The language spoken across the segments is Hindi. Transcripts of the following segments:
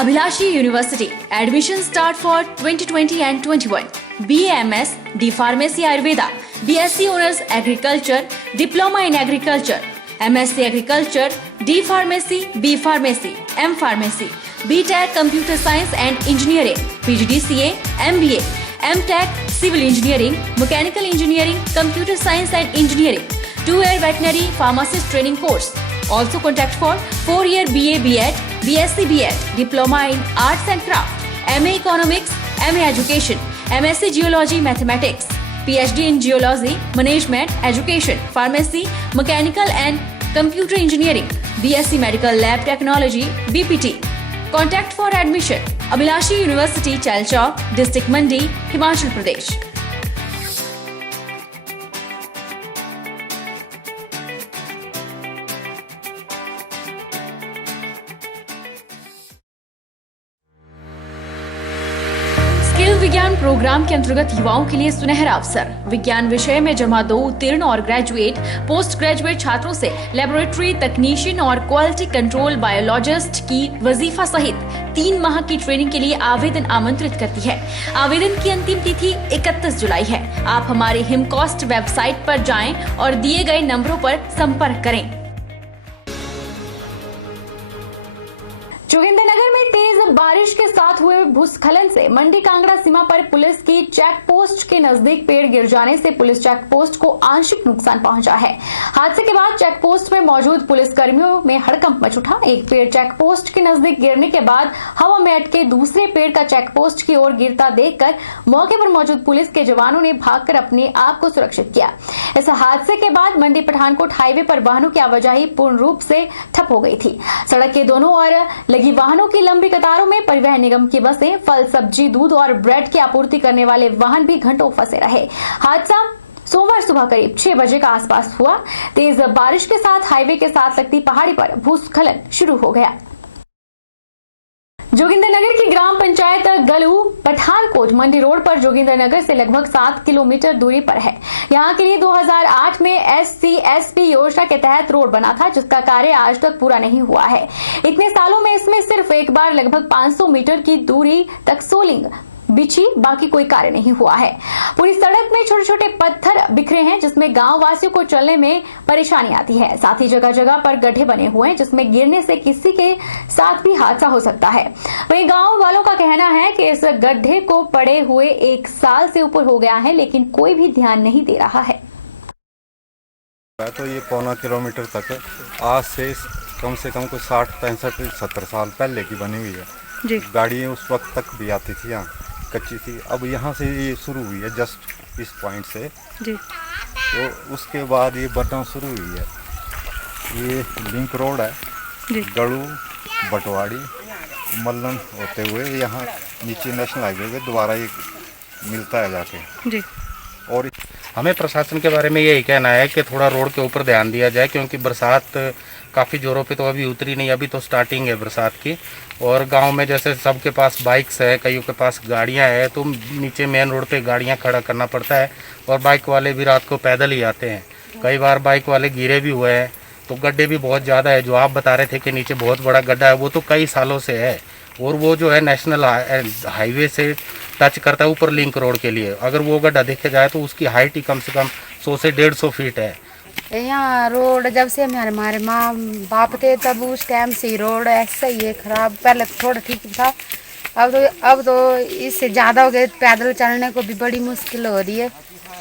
Abhilashi University. Admission start for 2020 and 21. BAMS, D Pharmacy Ayurveda, BSc Honors Agriculture, Diploma in Agriculture, MSc Agriculture, D Pharmacy, B Pharmacy, M Pharmacy, BTech Computer Science and Engineering, PGDCA, MBA, MTech Civil Engineering, Mechanical Engineering, Computer Science and Engineering, 2-year Veterinary Pharmacist Training Course. Also contact for 4-year BA BEd, BSc BEd, Diploma in Arts and Craft, MA Economics, MA Education, MSc Geology Mathematics, PhD in Geology, Management, Education, Pharmacy, Mechanical and Computer Engineering, BSc Medical Lab Technology, BPT. Contact for admission. Abhilashi University, Chalchawk, District Mandi, Himachal Pradesh. Skill विज्ञान प्रोग्राम के अंतर्गत युवाओं के लिए सुनहरा अवसर। विज्ञान विषय में जमा 2 उत्तीर्ण और ग्रेजुएट, पोस्ट ग्रेजुएट छात्रों से लेबोरेटरी तकनीशियन और क्वालिटी कंट्रोल बायोलॉजिस्ट की वजीफा सहित 3 माह की ट्रेनिंग के लिए आवेदन आमंत्रित करती है। आवेदन की अंतिम तिथि 31 जुलाई है। आप हमारे हिमकॉस्ट वेबसाइट पर जाएं और दिए गए नंबरों पर संपर्क करें। जोगिंद्रनगर में तेज बारिश के साथ हुए भूस्खलन से मंडी कांगड़ा सीमा पर पुलिस की चेक पोस्ट के नजदीक पेड़ गिर जाने से पुलिस चेक पोस्ट को आंशिक नुकसान पहुंचा है। हादसे के बाद चेक पोस्ट में मौजूद पुलिस कर्मियों में हड़कंप मच उठा। एक पेड़ चेक पोस्ट के नजदीक गिरने के बाद हवा में अटके दूसरे पेड़ का चेक पोस्ट की ओर गिरता देखकर मौके पर मौजूद पुलिस के जवानों ने भागकर अपने आप को सुरक्षित किया। इस हादसे के बाद मंडी पठानकोट हाईवे पर वाहनों की आवाजाही पूर्ण रूप से ठप हो गई थी। सड़क के दोनों ओर लगी वाहनों की लंबी कतारों में परिवहन निगम की बसें, फल, सब्जी, दूध और ब्रेड की आपूर्ति करने वाले वाहन भी घंटों फंसे रहे। हादसा सोमवार सुबह करीब 6 बजे का आसपास हुआ। तेज बारिश के साथ हाईवे के साथ लगती पहाड़ी पर भूस्खलन शुरू हो गया। जोगिंद्रनगर की ग्राम पंचायत गलू पठानकोट मंडी रोड पर जोगिंद्रनगर से लगभग 7 किलोमीटर दूरी पर है। यहाँ के लिए 2008 में SC/SP योजना के तहत रोड बना था, जिसका कार्य आज तक पूरा नहीं हुआ है। इतने सालों में इसमें सिर्फ एक बार लगभग 500 मीटर की दूरी तक सोलिंग बिछी, बाकी कोई कार्य नहीं हुआ है। पूरी सड़क में छोटे छोटे पत्थर बिखरे हैं, जिसमें गांव वासियों को चलने में परेशानी आती है। साथ ही जगह जगह पर गड्ढे बने हुए हैं, जिसमें गिरने से किसी के साथ भी हादसा हो सकता है। वहीं गांव वालों का कहना है कि इस गड्ढे को पड़े हुए 1 साल से ऊपर हो गया है, लेकिन कोई भी ध्यान नहीं दे रहा है। तो ये 1.25 किलोमीटर तक आज से कम कोई 60, 65, 70 साल पहले की बनी हुई है। गाड़ी उस वक्त तक भी आती थी, यहाँ कच्ची थी। अब यहाँ से ये शुरू हुई है, जस्ट इस पॉइंट से जी। तो उसके बाद ये बनना शुरू हुई है। ये लिंक रोड है गड़ू बटवाड़ी मल्लन होते हुए यहाँ नीचे नेशनल हाईवे पे दोबारा ये मिलता है जाके जी। और हमें प्रशासन के बारे में यही कहना है कि थोड़ा रोड के ऊपर ध्यान दिया जाए, क्योंकि बरसात काफ़ी ज़ोरों पे तो अभी उतरी नहीं, अभी तो स्टार्टिंग है बरसात की। और गांव में जैसे सबके पास बाइक्स है, कईयों के पास गाड़ियां है, तो नीचे मेन रोड पे गाड़ियां खड़ा करना पड़ता है। और बाइक वाले भी रात को पैदल ही आते हैं। कई बार बाइक वाले गिरे भी हुए हैं। तो गड्ढे भी बहुत ज़्यादा है। जो आप बता रहे थे कि नीचे बहुत बड़ा गड्ढा है, वो तो कई सालों से है। और वो जो है नेशनल हाईवे से टच करता है ऊपर लिंक रोड के लिए। अगर वो गड्ढा देखा जाए तो उसकी हाइट ही कम से कम 100 से 150 फीट है। यहाँ रोड जब से हमारे माँ बाप थे तब उस टाइम से रोड ऐसा ही है खराब। पहले थोड़ा ठीक था, अब तो इससे ज़्यादा हो गए। पैदल चलने को भी बड़ी मुश्किल हो रही है।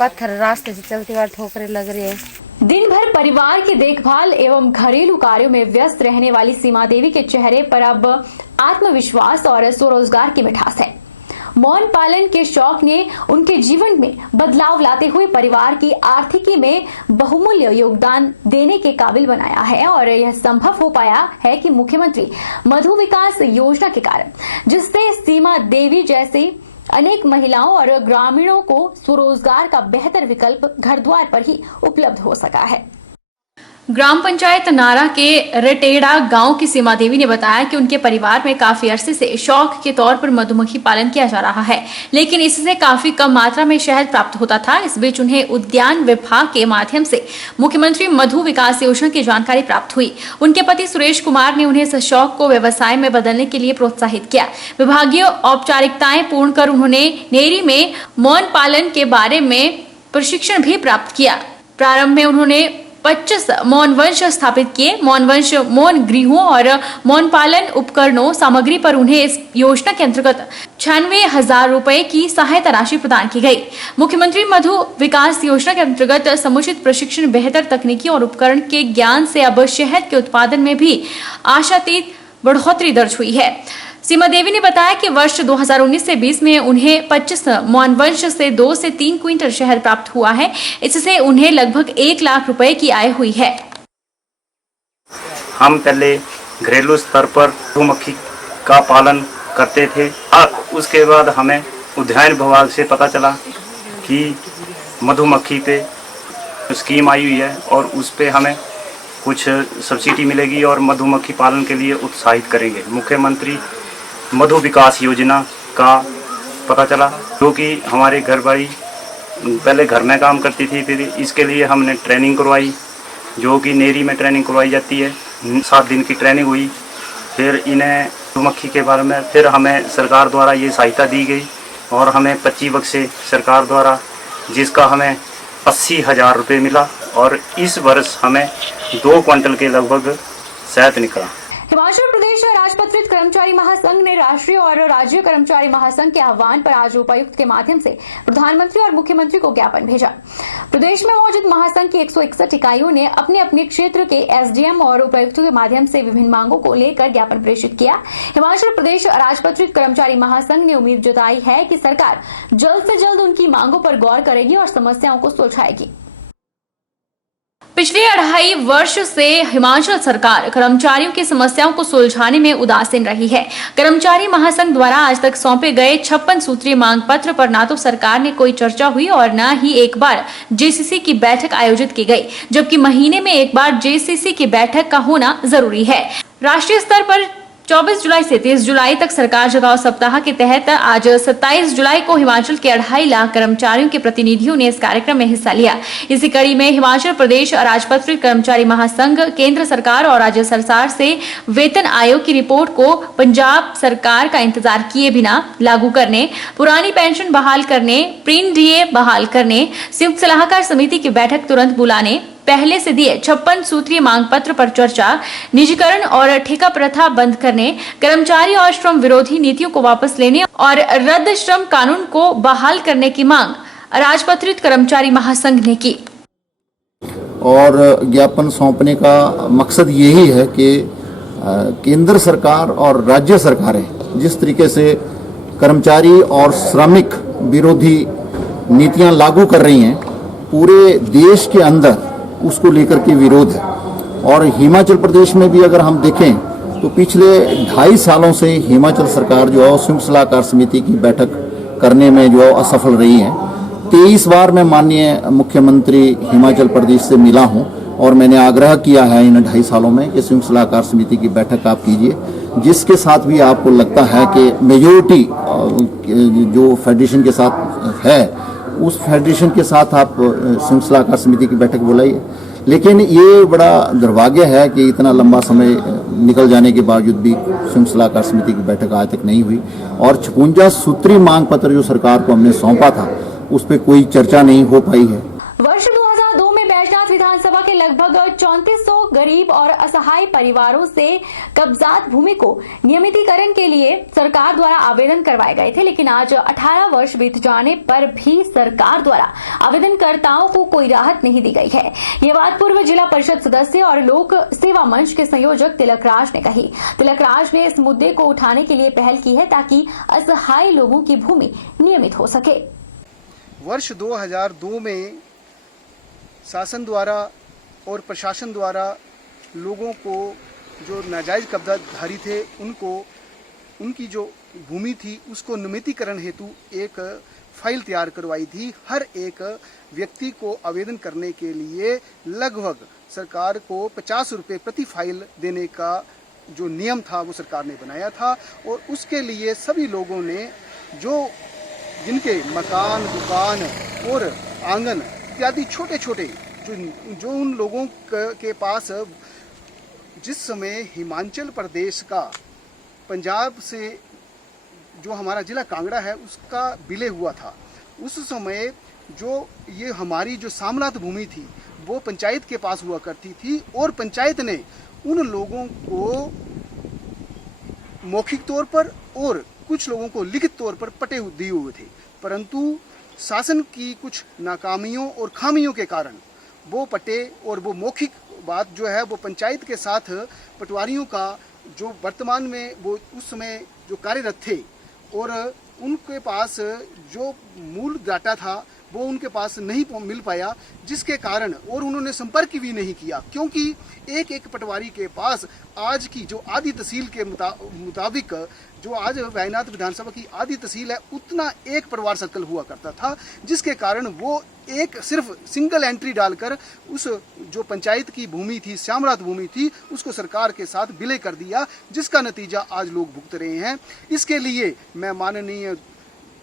पत्थर रास्ते से चलते हुए ठोकरें लग रही है। दिन भर परिवार की देखभाल एवं घरेलू कार्यों में व्यस्त रहने वाली सीमा देवी के चेहरे पर अब आत्मविश्वास और स्वरोजगार की मिठास है। मौन पालन के शौक ने उनके जीवन में बदलाव लाते हुए परिवार की आर्थिकी में बहुमूल्य योगदान देने के काबिल बनाया है। और यह संभव हो पाया है कि मुख्यमंत्री मधु विकास योजना के कारण, जिससे सीमा देवी जैसी अनेक महिलाओं और ग्रामीणों को स्वरोजगार का बेहतर विकल्प घर द्वार पर ही उपलब्ध हो सका है। ग्राम पंचायत नारा के रटेड़ा गांव की सीमा देवी ने बताया कि उनके परिवार में काफी अरसे से शौक के तौर पर मधुमक्खी पालन किया जा रहा है, लेकिन इससे काफी कम मात्रा में शहद प्राप्त होता था। इस बीच उन्हें उद्यान विभाग के माध्यम से मुख्यमंत्री मधु विकास योजना की जानकारी प्राप्त हुई। उनके पति सुरेश कुमार ने उन्हें इस शौक को व्यवसाय में बदलने के लिए प्रोत्साहित किया। विभागीय औपचारिकताएं पूर्ण कर उन्होंने नेरी में मौन पालन के बारे में प्रशिक्षण भी प्राप्त किया। प्रारंभ में उन्होंने 25 मौन वंश स्थापित किए। मौन वंश मौन गृहों और मौन पालन उपकरणों सामग्री पर उन्हें इस योजना के अंतर्गत 96,000 रुपए की सहायता राशि प्रदान की गई। मुख्यमंत्री मधु विकास योजना के अंतर्गत समुचित प्रशिक्षण, बेहतर तकनीकी और उपकरण के ज्ञान से अब शहद के उत्पादन में भी आशातीत बढ़ोतरी दर्ज हुई है। सीमा देवी ने बताया कि वर्ष 2019 से 20 में उन्हें 25 मौन वंश से 2 से 3 क्विंटल शहद प्राप्त हुआ है। इससे उन्हें लगभग 1 लाख रुपए की आय हुई है। हम पहले घरेलू स्तर पर मधुमक्खी का पालन करते थे और उसके बाद हमें उद्यान विभाग से पता चला कि मधुमक्खी पे स्कीम आई हुई है और उस पे हमें कुछ सब्सिडी मिलेगी और मधुमक्खी पालन के लिए उत्साहित करेंगे। मुख्यमंत्री मधु विकास योजना का पता चला, जो कि हमारे घर वाली पहले घर में काम करती थी, फिर इसके लिए हमने ट्रेनिंग करवाई, जो कि नेरी में ट्रेनिंग करवाई जाती है। 7 दिन की ट्रेनिंग हुई। फिर इन्हें मधुमक्खी के बारे में फिर हमें सरकार द्वारा ये सहायता दी गई और हमें 25 बक्से सरकार द्वारा, जिसका हमें 80,000 रुपये मिला और इस वर्ष हमें 2 क्विंटल के लगभग शहद निकला। हिमाचल प्रदेश राजपत्रित कर्मचारी महासंघ ने राष्ट्रीय और राज्य कर्मचारी महासंघ के आह्वान पर आज उपायुक्त के माध्यम से प्रधानमंत्री और मुख्यमंत्री को ज्ञापन भेजा। प्रदेश में मौजूद महासंघ की 161 इकाइयों ने अपने अपने क्षेत्र के एसडीएम और उपायुक्तों के माध्यम से विभिन्न मांगों को लेकर ज्ञापन प्रेषित किया। हिमाचल प्रदेश राजपत्रित कर्मचारी महासंघ ने उम्मीद जताई है कि सरकार जल्द से जल्द उनकी मांगों पर गौर करेगी और समस्याओं को सुलझाएगी। पिछले 2.5 वर्ष से हिमाचल सरकार कर्मचारियों की समस्याओं को सुलझाने में उदासीन रही है। कर्मचारी महासंघ द्वारा आज तक सौंपे गए 56 सूत्रीय मांग पत्र पर न तो सरकार ने कोई चर्चा हुई और न ही एक बार जेसीसी की बैठक आयोजित की गई, जबकि महीने में एक बार जेसीसी की बैठक का होना जरूरी है। राष्ट्रीय स्तर पर 24 जुलाई से 30 जुलाई तक सरकार जगाओ सप्ताह के तहत आज 27 जुलाई को हिमाचल के 2.5 लाख कर्मचारियों के प्रतिनिधियों ने इस कार्यक्रम में हिस्सा लिया। इसी कड़ी में हिमाचल प्रदेश राजपत्रित कर्मचारी महासंघ केंद्र सरकार और राज्य सरकार से वेतन आयोग की रिपोर्ट को पंजाब सरकार का इंतजार किए बिना लागू करने, पुरानी पेंशन बहाल करने, प्रीन डीए बहाल करने, संयुक्त सलाहकार समिति की बैठक तुरंत बुलाने, पहले से दिए 56 सूत्रीय मांग पत्र पर चर्चा, निजीकरण और ठेका प्रथा बंद करने, कर्मचारी और श्रम विरोधी नीतियों को वापस लेने और रद्द श्रम कानून को बहाल करने की मांग राजपत्रित कर्मचारी महासंघ ने की। और ज्ञापन सौंपने का मकसद यही है कि केंद्र सरकार और राज्य सरकारें जिस तरीके से कर्मचारी और श्रमिक विरोधी नीतियां लागू कर रही हैं, पूरे देश के अंदर उसको लेकर के विरोध है। और हिमाचल प्रदेश में भी अगर हम देखें तो पिछले 2.5 सालों से हिमाचल सरकार जो है संयुक्त सलाहकार समिति की बैठक करने में जो है असफल रही है। 23 बार मैं माननीय मुख्यमंत्री हिमाचल प्रदेश से मिला हूं और मैंने आग्रह किया है इन 2.5 सालों में कि संयुक्त सलाहकार समिति की बैठक आप कीजिए, जिसके साथ भी आपको लगता है कि मेजोरिटी जो फेडरेशन के साथ है उस फेडरेशन के साथ आप संयुक्त सलाहकार समिति की बैठक बुलाइए। लेकिन ये बड़ा दुर्भाग्य है कि इतना लंबा समय निकल जाने के बावजूद भी संयुक्त सलाहकार समिति की बैठक आज तक नहीं हुई और 56 सूत्री मांग पत्र जो सरकार को हमने सौंपा था उस पर कोई चर्चा नहीं हो पाई है। वर्ष 2002 में बैजनाथ विधानसभा के लगभग 3400 गरीब और असहाय परिवारों से कब्जात भूमि को नियमितीकरण के लिए सरकार द्वारा आवेदन करवाए गए थे, लेकिन आज 18 वर्ष बीत जाने पर भी सरकार द्वारा आवेदनकर्ताओं को कोई राहत नहीं दी गई है। ये बात पूर्व जिला परिषद सदस्य और लोक सेवा मंच के संयोजक तिलक राज ने कही। तिलक राज ने इस मुद्दे को उठाने के लिए पहल की है ताकि असहाय लोगों की भूमि नियमित हो सके। वर्ष 2002 में शासन द्वारा और प्रशासन द्वारा लोगों को जो नाजायज कब्जाधारी थे उनको उनकी जो भूमि थी उसको नियमितीकरण हेतु एक फाइल तैयार करवाई थी। हर एक व्यक्ति को आवेदन करने के लिए लगभग सरकार को 50 रुपये प्रति फाइल देने का जो नियम था वो सरकार ने बनाया था। और उसके लिए सभी लोगों ने जिनके मकान, दुकान और आंगन इत्यादि छोटे छोटे जो उन लोगों के पास जिस समय हिमाचल प्रदेश का पंजाब से जो हमारा जिला कांगड़ा है उसका विलय हुआ था, उस समय जो ये हमारी जो सामलात भूमि थी वो पंचायत के पास हुआ करती थी और पंचायत ने उन लोगों को मौखिक तौर पर और कुछ लोगों को लिखित तौर पर पट्टे दिए हुए थे। परंतु शासन की कुछ नाकामियों और खामियों के कारण वो पट्टे और वो मौखिक बात जो है वो पंचायत के साथ पटवारियों का जो वर्तमान में वो उस समय जो कार्यरत थे और उनके पास जो मूल डाटा था वो उनके पास नहीं मिल पाया, जिसके कारण और उन्होंने संपर्क भी नहीं किया, क्योंकि एक एक पटवारी के पास आज की जो आदि तहसील के मुताबिक जो आज वैनाथ विधानसभा की आदि तहसील है उतना एक परिवार सर्कल हुआ करता था, जिसके कारण वो एक सिर्फ सिंगल एंट्री डालकर उस जो पंचायत की भूमि थी, श्यामरात भूमि थी, उसको सरकार के साथ विलय कर दिया, जिसका नतीजा आज लोग भुगत रहे हैं। इसके लिए मैं माननीय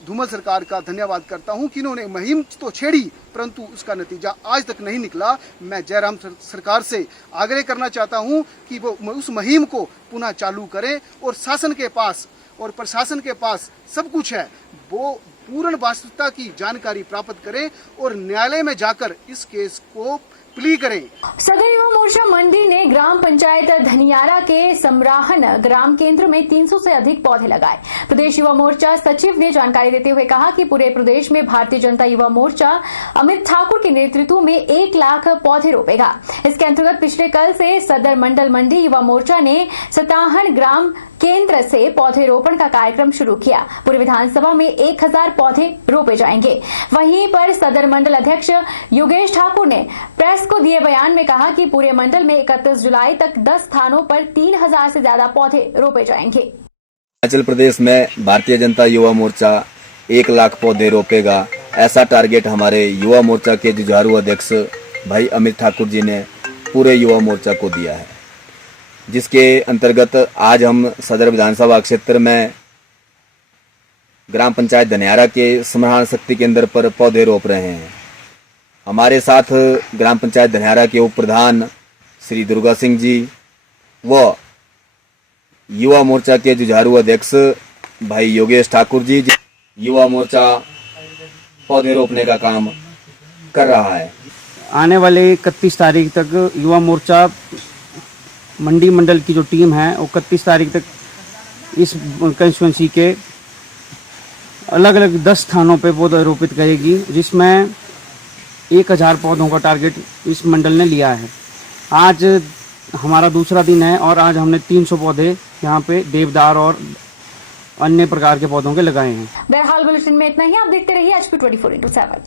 धूमल सरकार का धन्यवाद करता हूं कि इन्होंने मुहिम तो छेड़ी परंतु उसका नतीजा आज तक नहीं निकला। मैं जयराम सरकार से आग्रह करना चाहता हूं कि वो उस मुहिम को पुनः चालू करें और शासन के पास और प्रशासन के पास सब कुछ है, वो पूर्ण वास्तविकता की जानकारी प्राप्त करें और न्यायालय में जाकर इस केस को प्ली करें। सदर युवा मोर्चा मंडी ने ग्राम पंचायत धनियारा के समराहन ग्राम केंद्र में 300 से अधिक पौधे लगाए। प्रदेश युवा मोर्चा सचिव ने जानकारी देते हुए कहा कि पूरे प्रदेश में भारतीय जनता युवा मोर्चा अमित ठाकुर के नेतृत्व में 1 लाख पौधे रोपेगा। इसके अंतर्गत पिछले कल से सदर मंडल मंडी युवा मोर्चा ने सताहन ग्राम केंद्र से पौधे रोपण का कार्यक्रम शुरू किया। पूरे विधानसभा में 1000 पौधे रोपे जाएंगे। वहीं पर सदर मंडल अध्यक्ष योगेश ठाकुर ने प्रेस को दिए बयान में कहा कि पूरे मंडल में 31 जुलाई तक 10 स्थानों पर 3000 से ज्यादा पौधे रोपे जाएंगे। हिमाचल प्रदेश में भारतीय जनता युवा मोर्चा 1 लाख पौधे रोपेगा, ऐसा टारगेट हमारे युवा मोर्चा के जुझारू अध्यक्ष भाई अमित ठाकुर जी ने पूरे युवा मोर्चा को दिया है, जिसके अंतर्गत आज हम सदर विधानसभा क्षेत्र में ग्राम पंचायत धनियारा के समराहन शक्ति केंद्र पर पौधे रोप रहे हैं। हमारे साथ ग्राम पंचायत धनियारा के उप प्रधान श्री दुर्गा सिंह जी व युवा मोर्चा के जुझारू अध्यक्ष भाई योगेश ठाकुर जी, युवा मोर्चा पौधे रोपने का काम कर रहा है। आने वाले 31 तारीख तक युवा मोर्चा मंडी मंडल की जो टीम है वो 31 तारीख तक इस कंस्टिट्यूंसी के अलग अलग 10 स्थानों पे पौधे रोपित करेगी, जिसमें 1000 पौधों का टारगेट इस मंडल ने लिया है। आज हमारा दूसरा दिन है और आज हमने 300 पौधे यहाँ पे देवदार और अन्य प्रकार के पौधों के लगाए हैं। बहरहाल बुलेटिन में इतना ही। आप देखते रहिए HP 24x7।